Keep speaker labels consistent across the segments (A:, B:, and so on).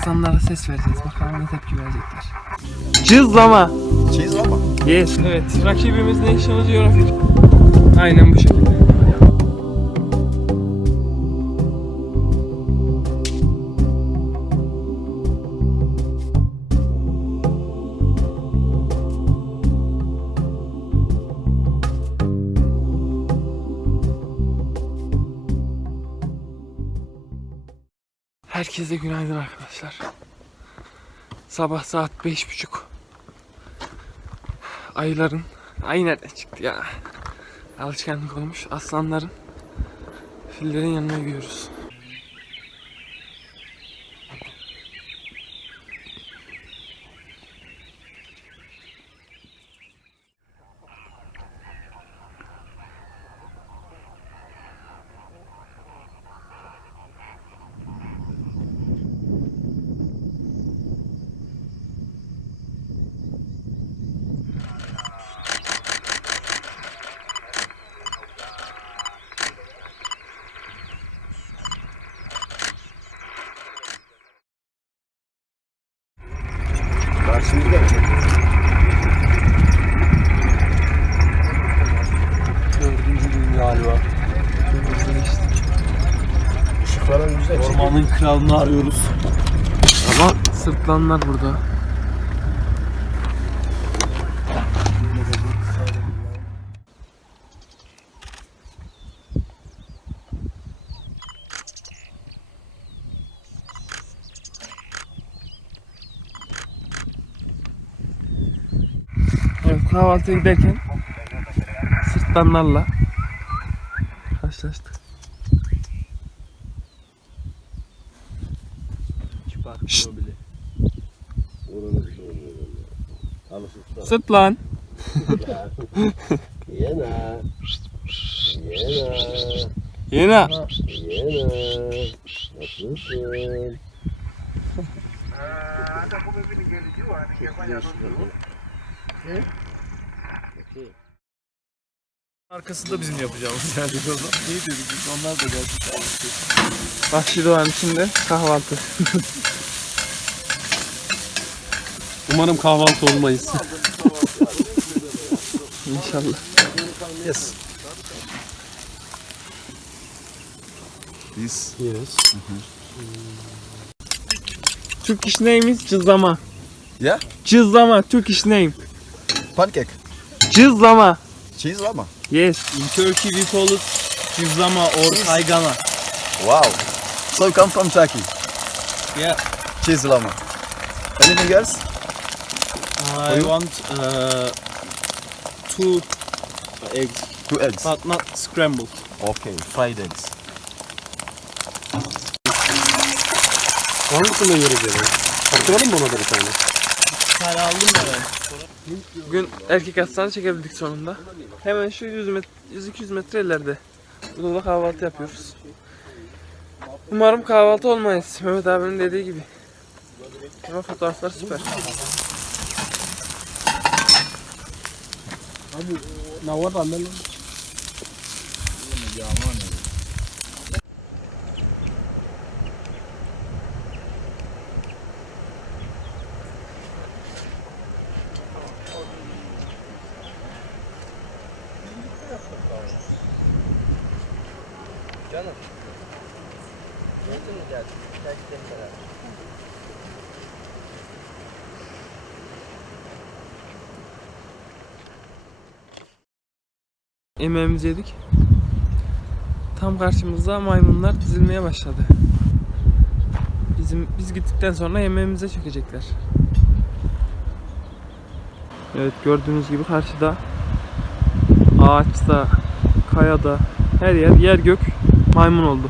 A: Aslanlara ses vereceğiz. Bakalım ne tepki verecekler. Cızlama.
B: Çizlama.
A: Yes. Evet. Rakibimiz National Geographic. Aynen bu şekilde. Herkese günaydın arkadaşlar. Sabah saat beş buçuk. Ayıların, ay nereden çıktı ya? Alışkanlık olmuş. Aslanların, fillerin yanına gidiyoruz.
C: Kralını arıyoruz.
A: Ama sırtlanlar burada. Evet kahvaltıya giderken sırtlanlarla Sırtlan.
B: Yena. Yena.
A: Yena.
B: Yena. Nasılsın?
C: Arkasında bizim yapacağımız yani o zaman. İyi dedik biz onlar da geldi.
A: Vahşi doğanın içinde kahvaltı.
C: Umarım kahvaltı olmayız.
A: İnşallah.
B: Yes. This.
C: Yes.
A: Turkish name is cızlama.
B: Yeah?
A: Cızlama, Turkish name.
B: Pancake.
A: Cızlama.
B: Çizlama.
A: Yes.
C: In Turkey we call it cizlama or kaygana.
B: Wow. So come from Turkey.
C: Yeah.
B: Çizlama. Anything else?
C: I
B: you?
C: want uh, two eggs,
B: Two eggs.
C: but not scrambled.
B: Okay. Fried eggs.
C: Hangisine vereceğim? Hatırladın mı ona da bir tane? Aldım da ben.
A: Bugün erkek aslanı çekebildik sonunda. Hemen şu 100 metre, 100-200 metre ileride. Burada da kahvaltı yapıyoruz. Umarım kahvaltı olmayız. Mehmet abinin dediği gibi. Ama fotoğraflar süper. Hebu na watermelon. Hiyo ni Canım. Gördün mü geldi? Gerçekten. Yemeğimizi yedik. Tam karşımızda maymunlar dizilmeye başladı. Bizim biz gittikten sonra yemeğimize çökecekler. Evet gördüğünüz gibi karşıda ağaçta, kayada her yer yer gök maymun oldu.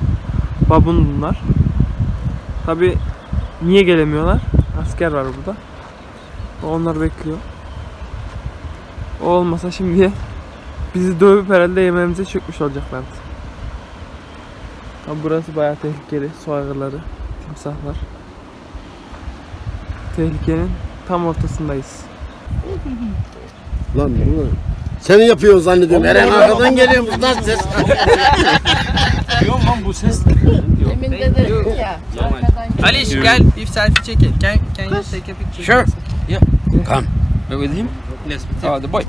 A: Babun bunlar. Tabi niye gelemiyorlar? Asker var burada. Onlar bekliyor. O olmasa şimdiye bizi dövüp herhalde yemeğimize çökmüş olacaklardı. Tabi burası bayağı tehlikeli. Su ayırları, timsahlar. Tehlikenin tam ortasındayız.
B: Lan bu
D: Seni yapıyor zannediyorum. Eren arkadan geliyormuş lan ses.
C: Diyor lan bu ses.
E: Demin de dedim ya.
F: Aliş gel bir selfie çekin. Can, can you take a picture?
C: Sure.
F: Yeah.
D: Come.
F: With him? Yes.
C: Oh, the boy.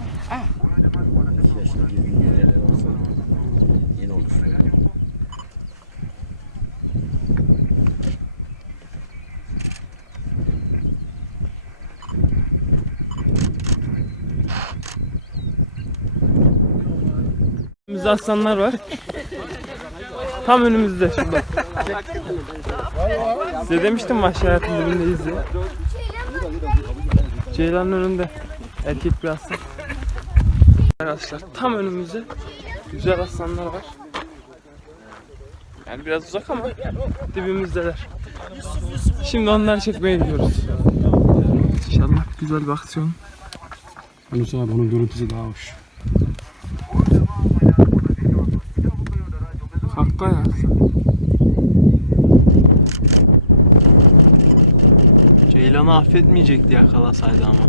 A: Önümüzde aslanlar var. Tam önümüzde şurada. Size demiştim vahşi hayatın dibindeyiz. Ceylanın önünde. Erkek bir aslan. Arkadaşlar tam önümüzde güzel aslanlar var. Yani biraz uzak ama dibimizdeler. Şimdi onları çekmeye gidiyoruz. İnşallah güzel bir aksiyon.
D: Yunus abi onun görüntüsü daha hoş.
A: Ceylan'ı affetmeyecekti yakalasaydı ama.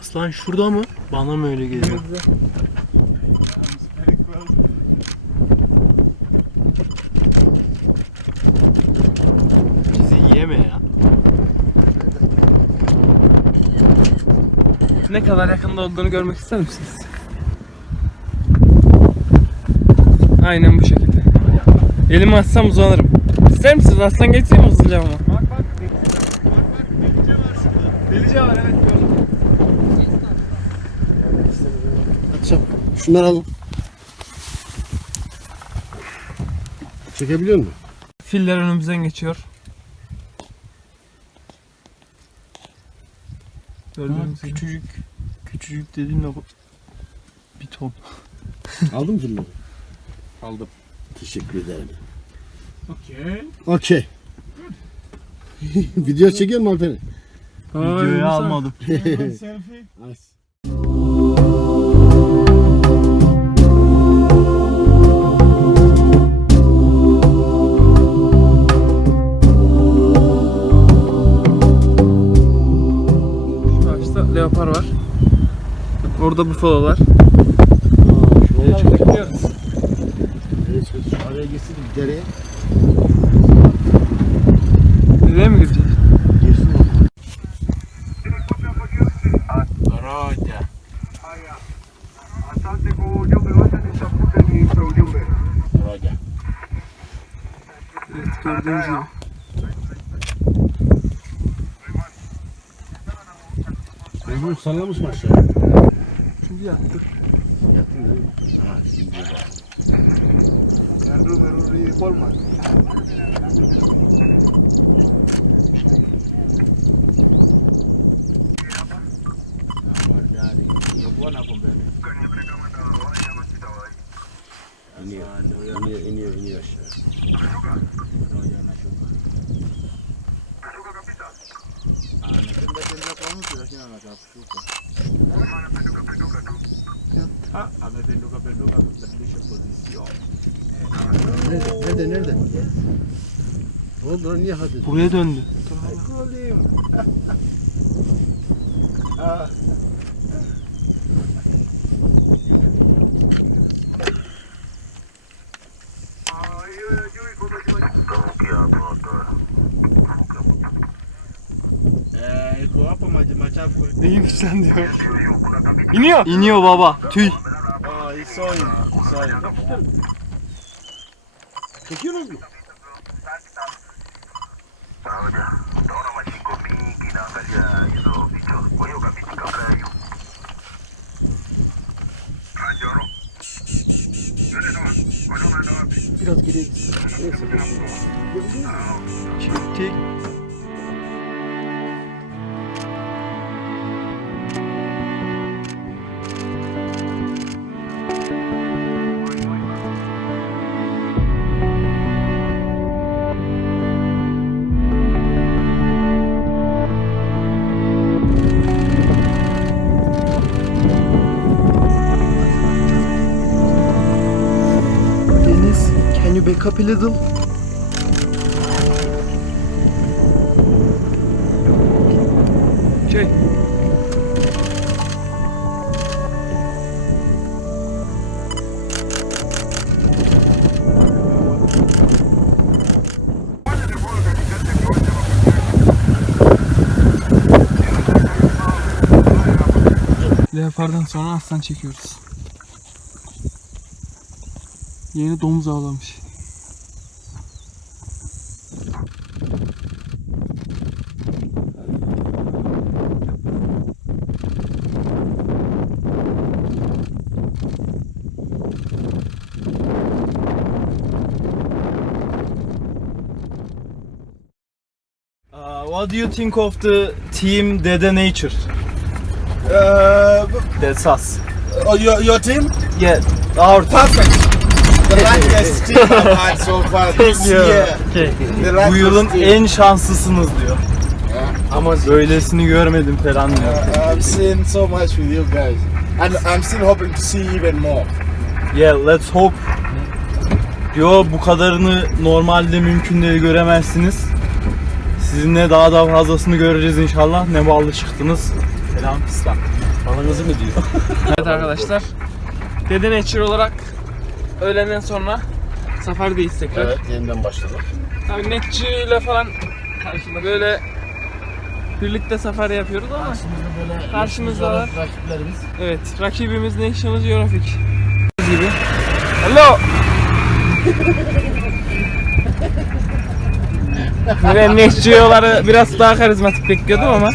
A: Aslan şurada mı? Bana mı öyle geliyor? Ne kadar yakında olduğunu görmek ister misiniz? Aynen bu şekilde. Elimi açsam uzanırım. İster misiniz? Aslan geçeyim mi hızlıca ama?
C: Delice var evet gördüm.
D: Açacağım. Şunları alın. Çekebiliyor musun?
A: Filler önümüzden geçiyor. Gördüğünüz gibi.
C: Küçücük. Küçücük dediğin o bir ton.
D: Aldın mı filmleri?
C: Aldım.
D: Teşekkür ederim.
C: Okey.
D: Okey. Video çekiyor mu Alper'in?
C: Videoyu almadım.
D: Nice.
A: Leopar var. Orada bufalolar.
D: Şuraya çıkıyor.
A: Bekliyoruz.
D: Nereye çıkıyor? Araya girsin dereye.
A: Nereye mi gireceğiz?
D: Girsin ama.
A: Evet gördüğünüz gibi.
D: Memnun sallamış mı aşağı?
A: Şimdi yattı.
D: İniyor. İniyor, iniyor, iniyor aşağı. Nerede, nerede, nerede? Ne oldu lan, niye hadi?
A: Buraya döndü. İyiymiş lan diyor. İniyor. İniyor baba. Tüy.
D: Ah, he saw him. He Çekiyoruz mu? Biraz geriye gitsin. Neyse.
A: Çektik.
D: A little?
A: Okay. Leopardan sonra aslan çekiyoruz. Yeni domuz avlamış.
C: Uh, what do you think of the team Dede Nature?
B: Uh,
C: That's us.
B: oh, your, your team?
C: Yeah, our
B: Perfect. The luckiest team I've had so far this year.
C: Okay.
B: The
C: Bu yılın
B: team.
C: en şanslısınız diyor. Ama böylesini görmedim falan diyor.
B: Uh, I've seen so much with you guys. And I'm still hoping to see even more.
C: Yeah, let's hope. Diyor bu kadarını normalde mümkün değil göremezsiniz. Sizinle daha da fazlasını göreceğiz inşallah. Ne ballı çıktınız. Selam pislan.
B: Balınızı mı diyor?
A: Evet arkadaşlar. Dede Nature olarak öğlenden sonra safarideyiz tekrar.
D: Evet, yeniden başladık.
A: Tabii netçi ile falan böyle birlikte safari yapıyoruz ama
D: böyle
A: Karşımızda var.
D: rakiplerimiz.
A: evet rakibimiz National Geographic gibi. Hello. Ben netçiyoları biraz daha karizmatik bekliyordum ama.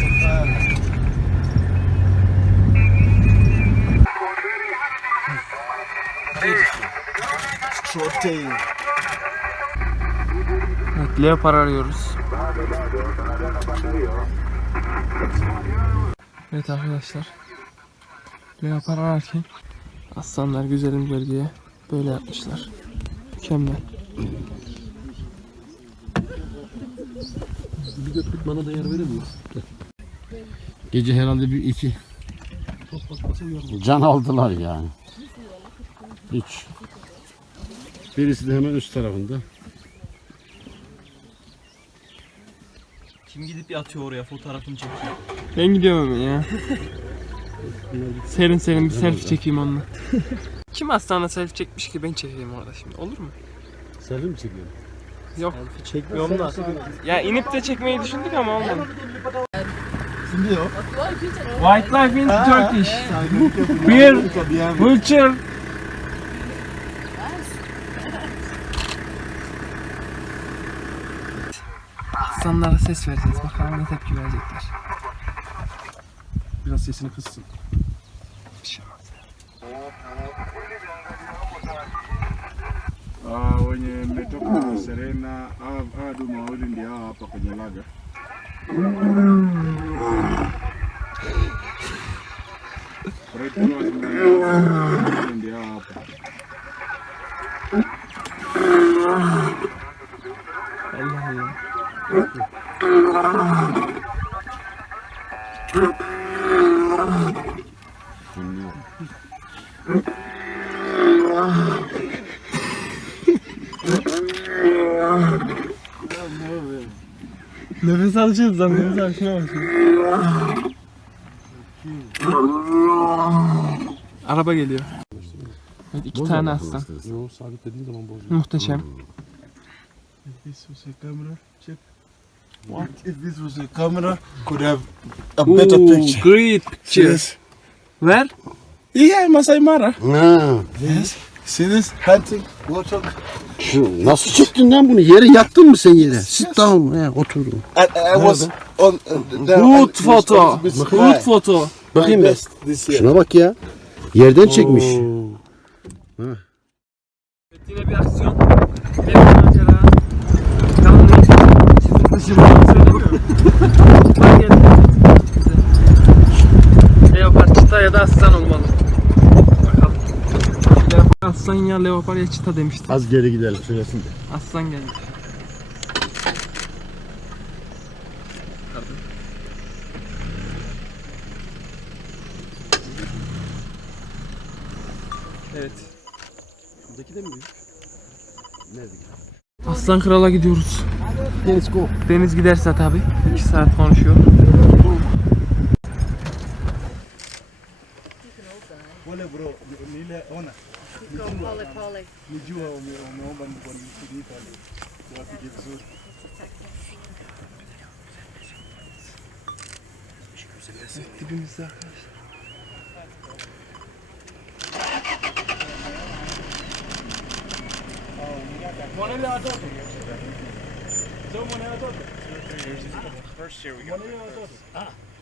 A: Evet, leopar arıyoruz. Evet arkadaşlar. Leopar ararken aslanlar güzelim bölgeye böyle yapmışlar. Mükemmel.
D: Bana da yer verir mi? Gece herhalde bir iki can aldılar yani. Hiç. Birisi de hemen üst tarafında.
C: Kim gidip yatıyor oraya fotoğrafını çekiyor?
A: Ben gidiyorum hemen ya. serin serin bir selfie çekeyim onunla. Kim aslanla selfie çekmiş ki ben çekeyim orada şimdi olur mu?
D: Selfie mi çekiyorsun?
A: Yok.
C: Çekmiyorum da.
A: Ya inip de çekmeyi düşündük ama olmadı.
B: Şimdi yok.
A: White life in Turkish. Beer, vulture. Aslanlara ses vereceğiz. Bakalım ne tepki verecekler.
D: Biraz sesini kıssın.
A: Bir şey olmaz.
G: Uh, wenye mmetoka Serena Duma wawili ndio hawa hapa kwenye laga. Ndio hawa hapa.
A: Alacağız lan nefes al şuna bak. Araba geliyor. Evet iki tane aslan.
D: Yok sabitlediğin zaman bozuyor.
A: Muhteşem.
B: This was a camera. Check. What if this was a camera? Could have a better picture.
A: great picture.
B: Yes.
A: Where?
B: Yeah, Masai Mara.
D: Ha,
B: Yes. See this hunting, warthog.
D: Şu nasıl çıktın lan bunu? Yere yattın mı sen yere? Sit down. He, otur.
B: I, I was on uh, there.
A: Good
B: and it was
A: photo.
B: bit
A: Good photo.
D: Bakayım
B: My
D: ben.
B: best this year.
D: Şuna bak ya. Yerden çekmiş.
A: Yine bir aksiyon. Bir macera. Canlı. Çizim taşımadan söylemiyorum. Bak geldi. Leopar, çita ya da aslan olmalı. Aslan ya leopar ya çita demişti.
D: Az geri gidelim söylesin de.
A: Aslan geldi. Evet.
D: Buradaki de mi büyük?
B: Aslan Kral'a gidiyoruz.
D: Let's go.
B: Deniz giderse tabi. 2 saat konuşuyor.
A: ona.
H: Pole pole,
A: nijua umeomba nikufunika wapige vizuri.
D: Mwanele watoto sio mwanele
B: watoto, mwanele watoto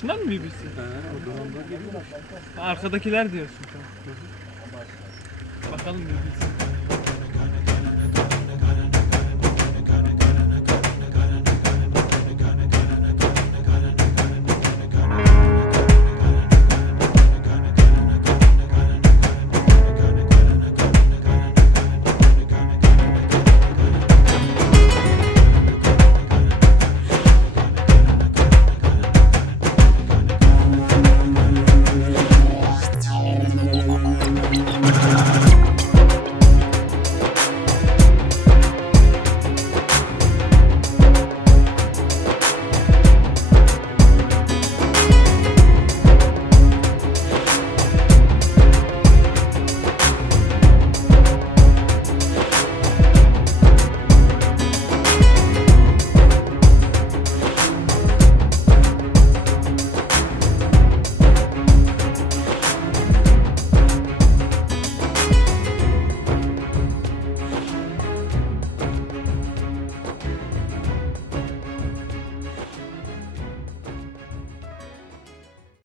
B: Şunlar mı BBC? Ha, Arkadakiler diyorsun sen. Bakalım BBC.